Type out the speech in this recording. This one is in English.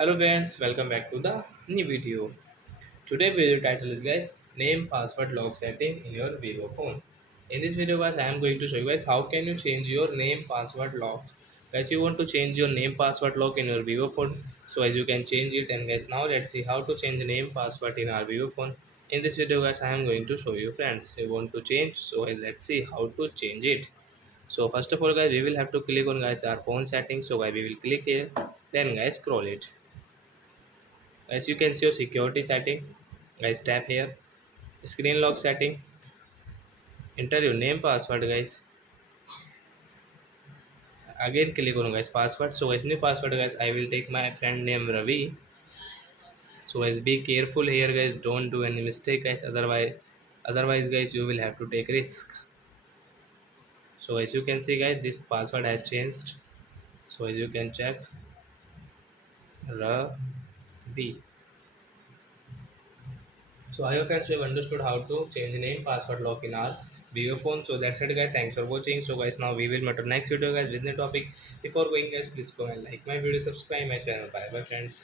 Hello friends, welcome back to the new video. Today video title is guys name password lock setting in your Vivo phone. In this video guys I am going to show you guys how can you change your name password lock. Guys you want to change your name password lock in your Vivo phone, so as you can change it. And guys now let's see how to change the name password in our Vivo phone. In this video guys I am going to show you friends. You want to change, so let's see how to change it. So first of all guys we will have to click on guys our phone settings. So guys we will click here, then guys scroll it. As you can see your security setting, guys tap here, screen lock setting, enter your name password guys, again click on guys password. So guys new password guys I will take my friend name Ravi. So guys be careful here guys, don't do any mistake guys, otherwise guys you will have to take risk. So as you can see guys this password has changed. So as you can check, Ravi. So I hope friends you have understood how to change name password lock in our Vivo phone. So that's it guys. Thanks for watching. So guys now we will meet up next video guys with the topic. Before going guys please go and like my video, subscribe my channel. Bye bye friends.